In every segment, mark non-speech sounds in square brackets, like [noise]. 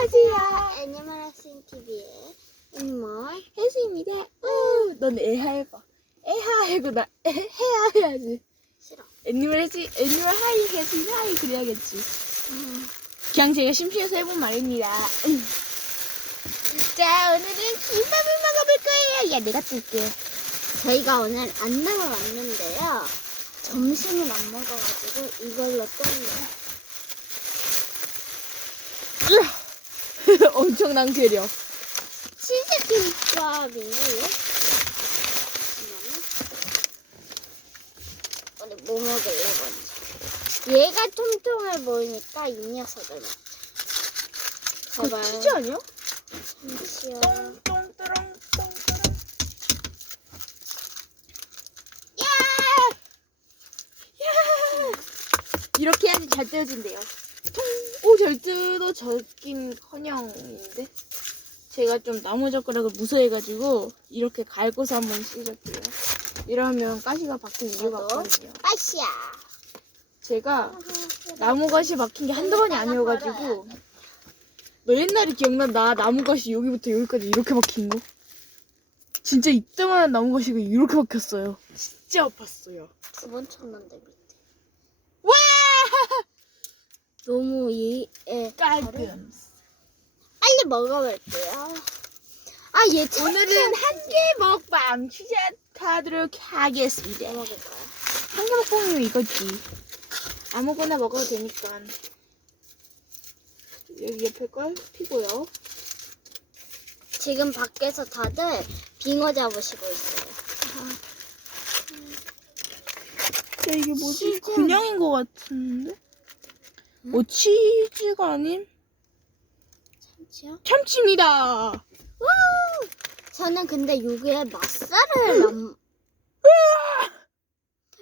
안녕하세요. 애니멀 학생 TV의 인물 혜수입니다. 우, 넌 애하 해봐. 애하 해고 나 애, 해야 해야지. 싫어. 애니멀 해지, 애니멀 하이 해지, 하이 그래야겠지. 그냥 제가 심심해서 해본 말입니다. 자, 오늘은 김밥을 먹어볼 거예요. 야, 내가 뜰게. 저희가 오늘 안녕을 왔는데요. 점심을 안 먹어가지고 이걸로 떴네요. [laughs] 엄청난 괴력. 치즈김밥인데요. 우리 뭐 먹을래 먼저? 얘가 통통해 보이니까 이 녀석을 먹자. 그거 제발. 치즈 아니야? 잠시요. 이렇게 해야지 잘 뜯어진대요. 통! 오, 잘 뜯어졌긴 커녕인데. 제가 좀 나무젓가락을 무서워해가지고, 이렇게 갈고서 한번 씻을게요. 이러면 가시가 박힌 이유가. 없거든요. 빠시야. 제가 [laughs] 나무가시 박힌 게 한두 번이 아니어가지고, 너 옛날에 기억나? 나 나무가시 여기부터 여기까지 이렇게 박힌 거? 진짜 이따만한 나무가시가 이렇게 박혔어요. 진짜 아팠어요. 두 번 쳤는데 밑에. 와! 너무 이, 예. 깔끔. 빨리 먹어볼게요. 아, 얘 참. 오늘은 한 개 먹방 시작하도록 하겠습니다. 뭐 먹을 거야? 한개 먹방이면 이거지. 아무거나 먹어도 되니까. 여기 옆에 걸 피고요. 지금 밖에서 다들 빙어 잡으시고 있어요. 야, 이게 뭐지? 치즈. 그냥인 것 같은데? 뭐 치즈가 아닌 참치요? 참치입니다. 저는 근데 여기에 맛살을 [gasps] 안,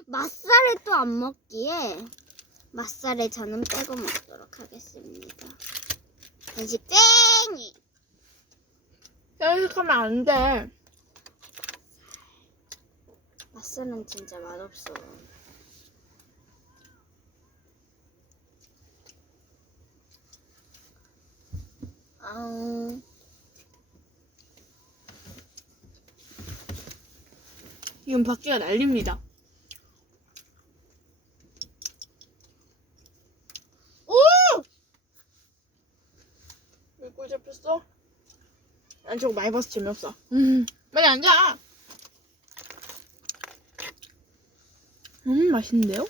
맛살을 또 안 먹기에 맛살을 저는 빼고 먹도록 하겠습니다. 간식 땡이! 생각하면 안 돼. 맛살은 진짜 맛없어. 아우. 이건 밖에가 난립니다. 오! 왜꿀 잡혔어? 난 저거 많이 봐서 재미없어. 음, 빨리 앉아. 음, 맛있는데요?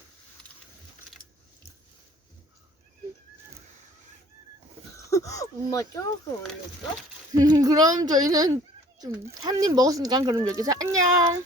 엄마 저렇게 올렸어? [laughs] 그럼 저희는 좀 한 입 먹었으니까 그럼 여기서 안녕.